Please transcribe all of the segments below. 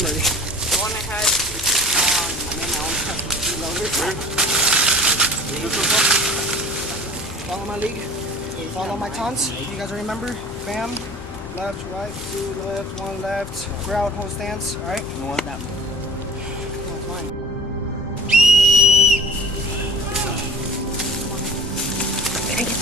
I'm ready. The one I had, I made my own Follow my lead. Follow my taunts. You guys remember? Bam. Left, right, 2 left, 1 left. Ground, hold stance. Alright? You want that? That's fine. Dang it.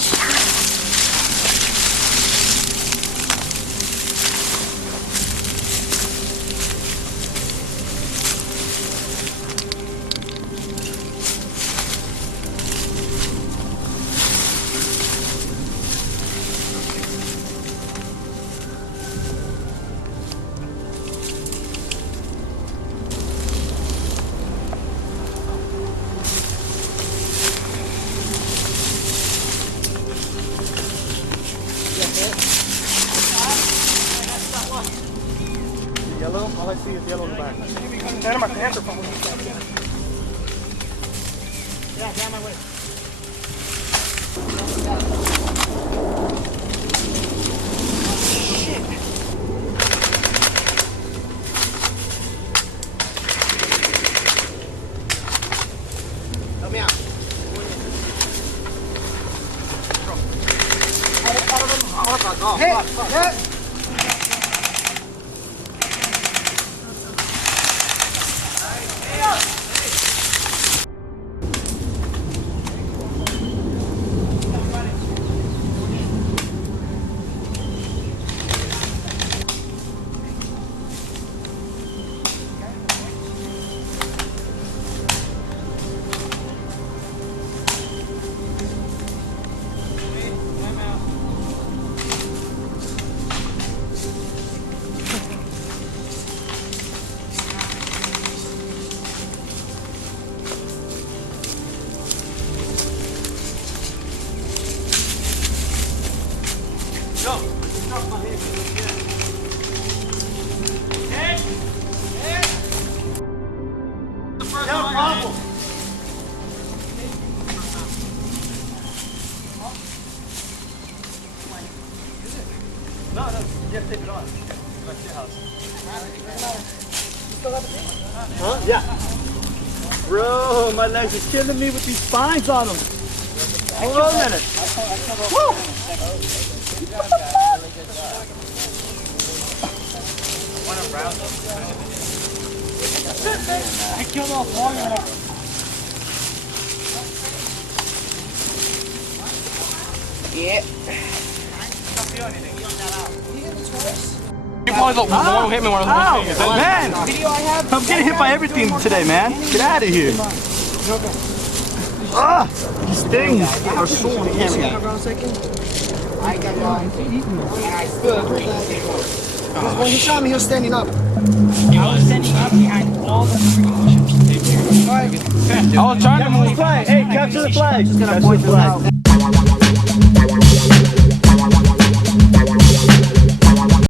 Yellow? All I see is yellow in the back. Hands are falling. Yeah, down my way. Help me out. Hit! No, you have to take it on. Like your house. Huh? Yeah. Bro, my legs are killing me with these spines on them. Hold on a minute. Woo! I killed all 4 of them. Yeah. You probably the one who hit me when I was Ow! Man! I'm getting hit by everything today, man. Get out of here. Ah! These things are so uncanny. I got mine. And I still agree. When he shot me, he was standing up. I was standing up behind all the freaking bushes. Alright. I was trying to move. Hey, capture the flag. Capture the flag.